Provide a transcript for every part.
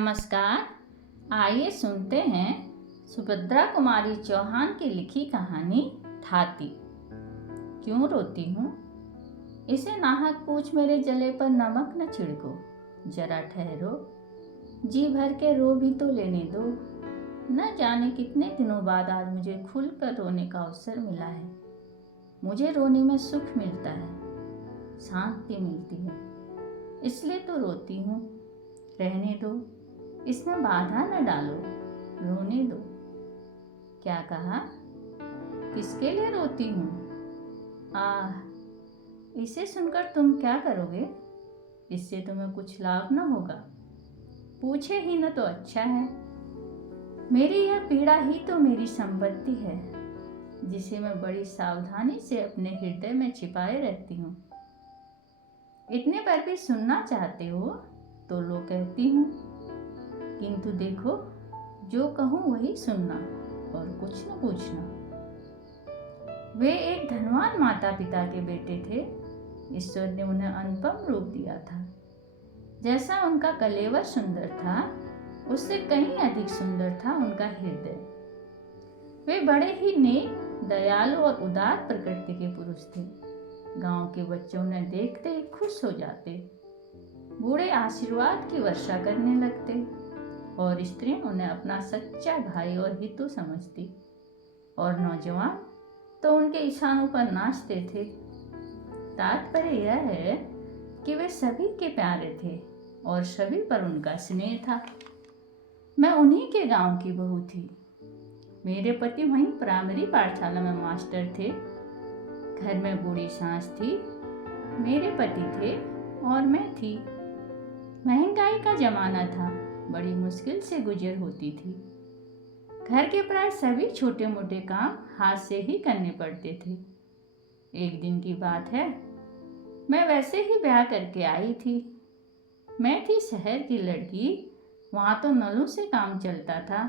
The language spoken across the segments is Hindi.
नमस्कार। आइए सुनते हैं सुभद्रा कुमारी चौहान की लिखी कहानी थाती। क्यों रोती हूँ? इसे नाहक पूछ मेरे जले पर नमक न छिड़को, जरा ठहरो, जी भर के रो भी तो लेने दो। न जाने कितने दिनों बाद आज मुझे खुलकर रोने का अवसर मिला है। मुझे रोने में सुख मिलता है, शांति मिलती है, इसलिए तो रोती हूँ। रहने दो, इसमें बाधा न डालो, रोने दो। क्या कहा? किसके लिए रोती हूँ? आह, इसे सुनकर तुम क्या करोगे? इससे तुम्हें कुछ लाभ न होगा। पूछे ही न तो अच्छा है। मेरी यह पीड़ा ही तो मेरी संपत्ति है, जिसे मैं बड़ी सावधानी से अपने हृदय में छिपाए रहती हूँ। इतने पर भी सुनना चाहते हो तो लो कहती हूँ, किंतु देखो, जो कहूँ वही सुनना और कुछ न पूछना। वे एक धनवान माता पिता के बेटे थे। ईश्वर ने उन्हें अनुपम रूप दिया था। जैसा उनका कलेवर सुंदर था, उससे कहीं अधिक सुंदर था उनका हृदय। वे बड़े ही नेक, दयालु और उदार प्रकृति के पुरुष थे। गांव के बच्चों उन्हें देखते ही खुश हो जाते। बूढ़े आशीर्वाद की वर्षा करने लगते और स्त्री उन्हें अपना सच्चा भाई और हितु समझती, और नौजवान तो उनके इशारों पर नाचते थे। तात्पर्य यह है कि वे सभी के प्यारे थे और सभी पर उनका स्नेह था। मैं उन्हीं के गांव की बहू थी। मेरे पति वहीं प्राइमरी पाठशाला में मास्टर थे। घर में बूढ़ी सास थी, मेरे पति थे और मैं थी। महंगाई का जमाना था, बड़ी मुश्किल से गुजर होती थी। घर के प्राय सभी छोटे मोटे काम हाथ से ही करने पड़ते थे। एक दिन की बात है, मैं वैसे ही ब्याह करके आई थी। मैं थी शहर की लड़की, वहाँ तो नलों से काम चलता था।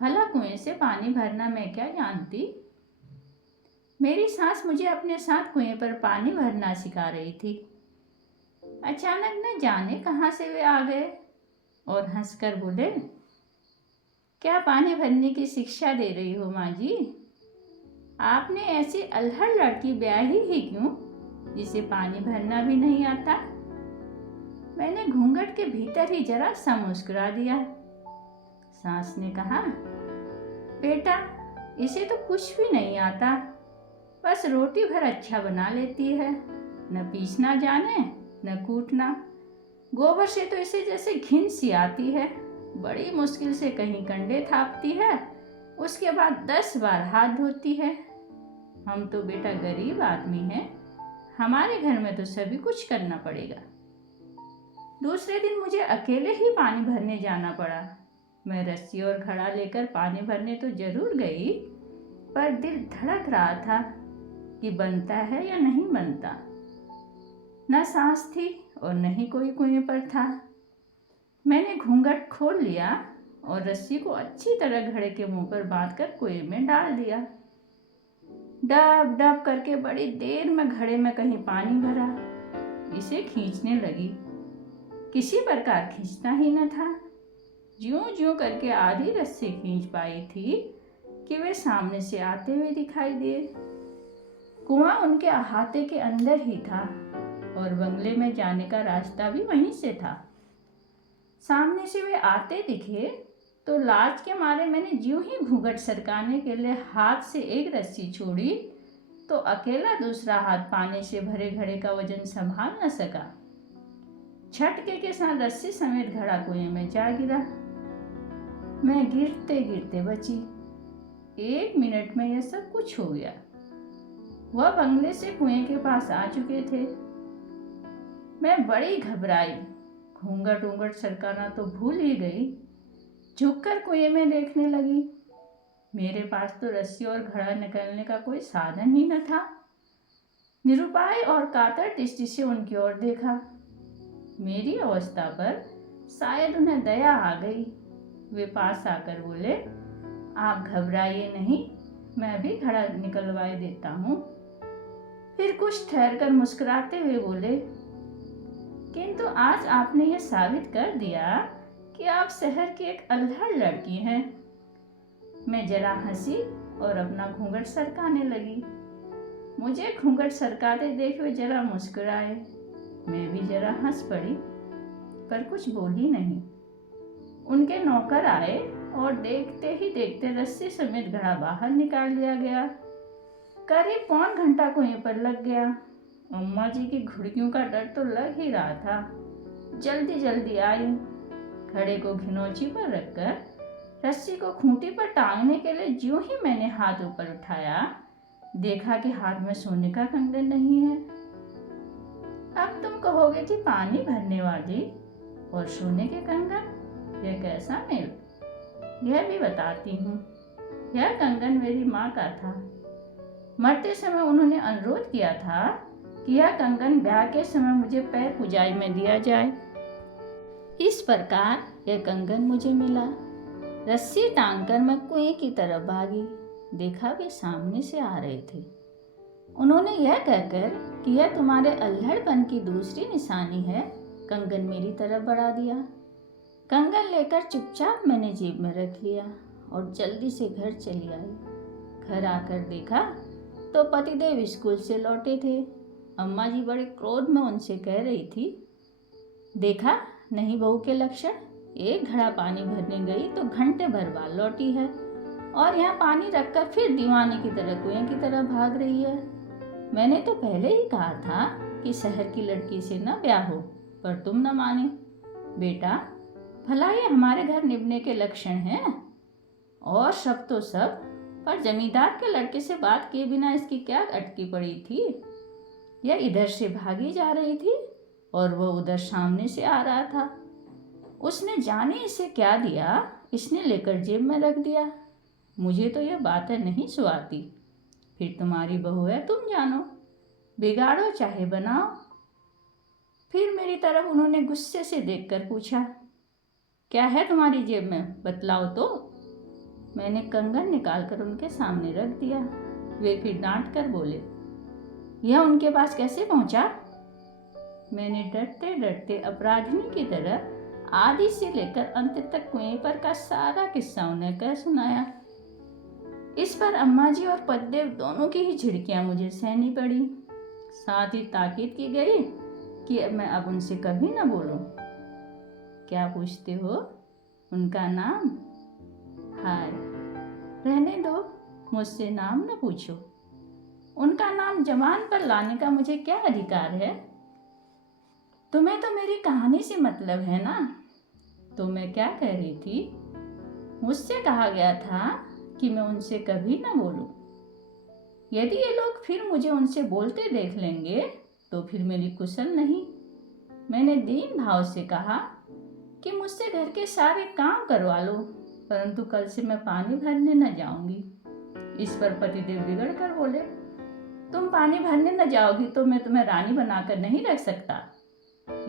भला कुएं से पानी भरना मैं क्या जानती। मेरी सास मुझे अपने साथ कुएं पर पानी भरना सिखा रही थी। अचानक न जाने कहाँ से वे आ गए और हंसकर बोले, क्या पानी भरने की शिक्षा दे रही हो माँ जी? आपने ऐसी अल्हड़ लड़की ब्याही ही क्यों, जिसे पानी भरना भी नहीं आता? मैंने घूंघट के भीतर ही जरा सा मुस्कुरा दिया। सास ने कहा, बेटा, इसे तो कुछ भी नहीं आता, बस रोटी भर अच्छा बना लेती है। न पीसना जाने न कूटना। गोबर से तो इसे जैसे घिन सी आती है। बड़ी मुश्किल से कहीं कंडे थापती है, उसके बाद 10 बार हाथ धोती है। हम तो बेटा गरीब आदमी हैं, हमारे घर में तो सभी कुछ करना पड़ेगा। दूसरे दिन मुझे अकेले ही पानी भरने जाना पड़ा। मैं रस्सी और घड़ा लेकर पानी भरने तो जरूर गई, पर दिल धड़क रहा था कि बनता है या नहीं बनता। न सांस थी और न ही कोई कुएं पर था। मैंने घूंघट खोल लिया और रस्सी को अच्छी तरह घड़े के मुंह पर बांधकर कुएं में डाल दिया। डब डब करके बड़ी देर में घड़े में कहीं पानी भरा। इसे खींचने लगी, किसी प्रकार खींचता ही न था। ज्यों ज्यों करके आधी रस्सी खींच पाई थी कि वे सामने से आते हुए दिखाई दिए। कुआं उनके अहाते के अंदर ही था और बंगले में जाने का रास्ता भी वहीं से था। सामने से वे आते दिखे तो लाज के मारे मैंने ज्यों ही घूंघट सरकाने के लिए हाथ से एक रस्सी छोड़ी तो अकेला दूसरा हाथ पानी से भरे घड़े का वजन संभाल न सका। झटके के साथ रस्सी समेत घड़ा कुएं में जा गिरा। मैं गिरते गिरते बची। 1 मिनट में यह सब कुछ हो गया। वह बंगले से कुएं के पास आ चुके थे। मैं बड़ी घबराई, घूंघट ऊंघट सरकाना तो भूल ही गई। झुककर कुएं में देखने लगी। मेरे पास तो रस्सी और घड़ा निकालने का कोई साधन ही न था। निरुपाय और कातर दृष्टि से उनकी ओर देखा। मेरी अवस्था पर शायद उन्हें दया आ गई। वे पास आकर बोले, आप घबराइए नहीं, मैं भी घड़ा निकलवाए देता हूँ। फिर कुछ ठहरकर मुस्कुराते हुए बोले, किंतु आज आपने यह साबित कर दिया कि आप शहर की एक अल्हड़ लड़की हैं। मैं जरा हंसी और अपना घूंघट सरकाने लगी। मुझे घूंघट सरकाते देख वे जरा मुस्कुराए। मैं भी जरा हंस पड़ी, पर कुछ बोली नहीं। उनके नौकर आए और देखते ही देखते रस्सी समेत घड़ा बाहर निकाल लिया गया। करीब पौन घंटा कुएं पर लग गया। अम्मा जी की घुड़कियों का डर तो लग ही रहा था। जल्दी जल्दी आई। घड़े को घिनौची पर रखकर रस्सी को खूंटी पर टांगने के लिए ज्यों ही मैंने हाथ ऊपर उठाया, देखा कि हाथ में सोने का कंगन नहीं है। अब तुम कहोगे कि पानी भरने वाली और सोने के कंगन, यह कैसा मेल? यह भी बताती हूँ। यह कंगन मेरी माँ का था। मरते समय उन्होंने अनुरोध किया था कि यह कंगन ब्याह के समय मुझे पैर पुजाई में दिया जाए। इस प्रकार यह कंगन मुझे मिला। रस्सी टांगकर मैं कुएं की तरफ भागी। देखा वे सामने से आ रहे थे। उन्होंने यह कहकर कि यह तुम्हारे अल्हड़पन की दूसरी निशानी है, कंगन मेरी तरफ बढ़ा दिया। कंगन लेकर चुपचाप मैंने जेब में रख लिया और जल्दी से घर चली आई। घर आकर देखा तो पतिदेव स्कूल से लौटे थे। अम्मा जी बड़े क्रोध में उनसे कह रही थी, देखा नहीं बहू के लक्षण, एक घड़ा पानी भरने गई तो घंटे भर बाद लौटी है और यहाँ पानी रखकर फिर दीवानी की तरह कुएं की तरह भाग रही है। मैंने तो पहले ही कहा था कि शहर की लड़की से न ब्याह हो, पर तुम न माने। बेटा, भला ये हमारे घर निभने के लक्षण हैं? और सब तो सब, पर जमींदार के लड़के से बात किए बिना इसकी क्या अटकी पड़ी थी? यह इधर से भागी जा रही थी और वह उधर सामने से आ रहा था। उसने जाने इसे क्या दिया, इसने लेकर जेब में रख दिया। मुझे तो यह बातें नहीं सुहाती। फिर तुम्हारी बहू है, तुम जानो, बिगाड़ो चाहे बनाओ। फिर मेरी तरफ उन्होंने गुस्से से देखकर पूछा, क्या है तुम्हारी जेब में, बतलाओ तो। मैंने कंगन निकालकर उनके सामने रख दिया। वे फिर डांट कर बोले, यह उनके पास कैसे पहुंचा? मैंने डरते डरते अपराधिनी की तरह आदि से लेकर अंत तक कुएं पर का सारा किस्सा उन्हें कह सुनाया। इस पर अम्मा जी और पतिदेव दोनों की ही झिड़कियां मुझे सहनी पड़ी। साथ ही ताकीद की गई कि मैं अब उनसे कभी न बोलूं। क्या पूछते हो? उनका नाम? हाय, रहने दो, मुझसे नाम न पूछो। उनका नाम जबान पर लाने का मुझे क्या अधिकार है? तुम्हें तो मेरी कहानी से मतलब है ना। तो मैं क्या कह रही थी? मुझसे कहा गया था कि मैं उनसे कभी ना बोलूं। यदि ये लोग फिर मुझे उनसे बोलते देख लेंगे तो फिर मेरी कुशल नहीं। मैंने दीन भाव से कहा कि मुझसे घर के सारे काम करवा लो, परंतु कल से मैं पानी भरने न जाऊंगी। इस पर पतिदेव बिगड़ कर बोले, तुम पानी भरने न जाओगी तो मैं तुम्हें रानी बनाकर नहीं रख सकता।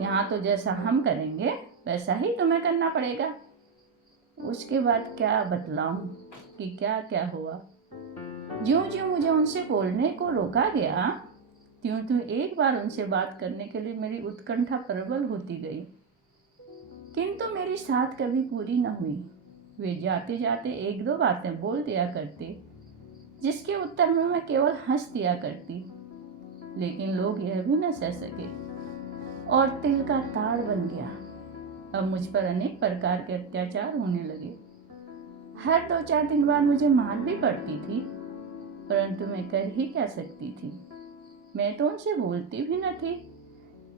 यहाँ तो जैसा हम करेंगे वैसा ही तुम्हें करना पड़ेगा। उसके बाद क्या बतलाऊं कि क्या क्या हुआ। ज्यों ज्यों मुझे उनसे बोलने को रोका गया, त्यों त्यों एक बार उनसे बात करने के लिए मेरी उत्कंठा प्रबल होती गई, किंतु मेरी साथ कभी पूरी न हुई। वे जाते जाते एक दो बातें बोल दिया करते, जिसके उत्तर में मैं केवल हंस दिया करती, लेकिन लोग यह भी न सह सके और तिल का ताड़ बन गया। अब मुझ पर अनेक प्रकार के अत्याचार होने लगे। हर 2-4 दिन बाद मुझे मार भी पड़ती थी, परंतु मैं कर ही क्या सकती थी। मैं तो उनसे बोलती भी न थी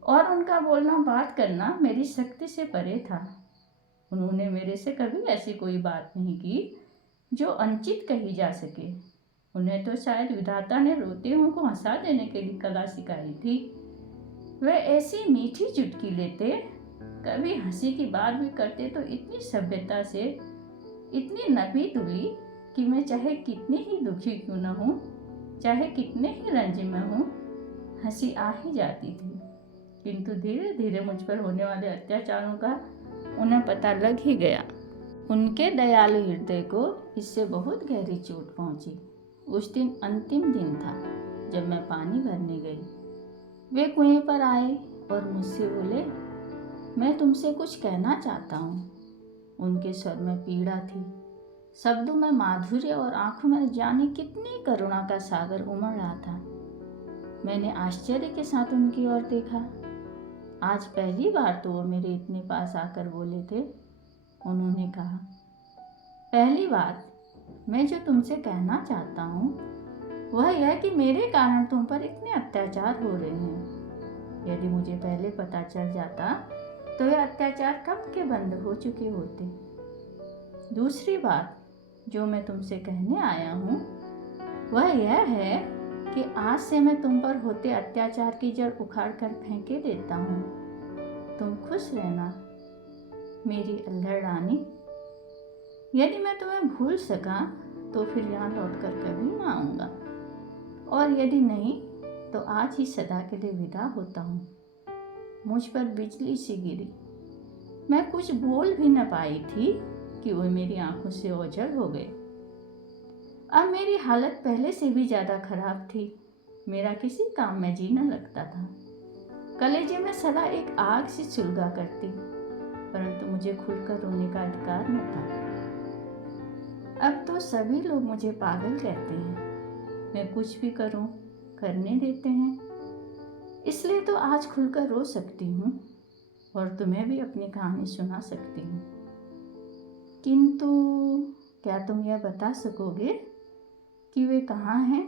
और उनका बोलना बात करना मेरी शक्ति से परे था। उन्होंने मेरे से कभी ऐसी कोई बात नहीं की जो अनुचित कही जा सके। उन्हें तो शायद विधाता ने रोते हुओं को हंसा देने के लिए कला सिखाई थी। वे ऐसी मीठी चुटकी लेते, कभी हंसी की बात भी करते तो इतनी सभ्यता से, इतनी नबी तुली कि मैं चाहे कितनी ही दुखी क्यों न हूँ, चाहे कितने ही रंज में हूँ, हंसी आ ही जाती थी। किंतु धीरे धीरे मुझ पर होने वाले अत्याचारों का उन्हें पता लग ही गया। उनके दयालु हृदय को इससे बहुत गहरी चोट पहुंची। उस दिन अंतिम दिन था जब मैं पानी भरने गई। वे कुएं पर आए और मुझसे बोले, मैं तुमसे कुछ कहना चाहता हूँ। उनके स्वर में पीड़ा थी, शब्दों में माधुर्य और आंखों में जाने कितनी करुणा का सागर उमड़ रहा था। मैंने आश्चर्य के साथ उनकी ओर देखा। आज पहली बार तो वो मेरे इतने पास आकर बोले थे। उन्होंने कहा, पहली बात मैं जो तुमसे कहना चाहता हूँ वह यह कि मेरे कारण तुम पर इतने अत्याचार हो रहे हैं। यदि मुझे पहले पता चल जाता तो यह अत्याचार कब के बंद हो चुके होते। दूसरी बात जो मैं तुमसे कहने आया हूँ वह यह है कि आज से मैं तुम पर होते अत्याचार की जड़ उखाड़ कर फेंके देता हूँ। तुम खुश रहना मेरी अल्हड़ रानी। यदि मैं तुम्हें भूल सका तो फिर यहाँ लौटकर कभी ना आऊँगा, और यदि नहीं तो आज ही सदा के लिए विदा होता हूँ। मुझ पर बिजली सी गिरी। मैं कुछ बोल भी न पाई थी कि वो मेरी आंखों से ओझल हो गए। अब मेरी हालत पहले से भी ज़्यादा खराब थी। मेरा किसी काम में जी न लगता था। कलेजे में सदा एक आग सी सुलगा करती, परंतु मुझे खुलकर रोने का अधिकार न था। अब तो सभी लोग मुझे पागल कहते हैं। मैं कुछ भी करूं करने देते हैं। इसलिए तो आज खुलकर रो सकती हूँ और तुम्हें भी अपनी कहानी सुना सकती हूँ। किंतु क्या तुम यह बता सकोगे कि वे कहाँ हैं?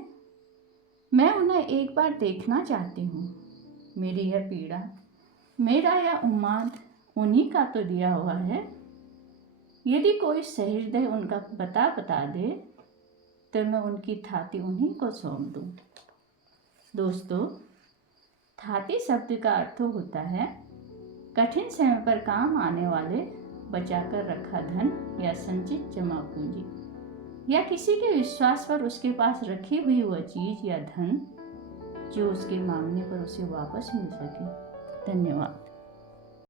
मैं उन्हें एक बार देखना चाहती हूँ। मेरी यह पीड़ा, मेरा यह उन्माद उन्हीं का तो दिया हुआ है। यदि कोई सहृदय उनका बता दे तो मैं उनकी थाती उन्हीं को सौंप दूँ। दोस्तों, थाती शब्द का अर्थ होता है कठिन समय पर काम आने वाले बचाकर रखा धन या संचित जमा पूंजी, या किसी के विश्वास पर उसके पास रखी हुई वह चीज या धन जो उसके मांगने पर उसे वापस मिल सके। धन्यवाद।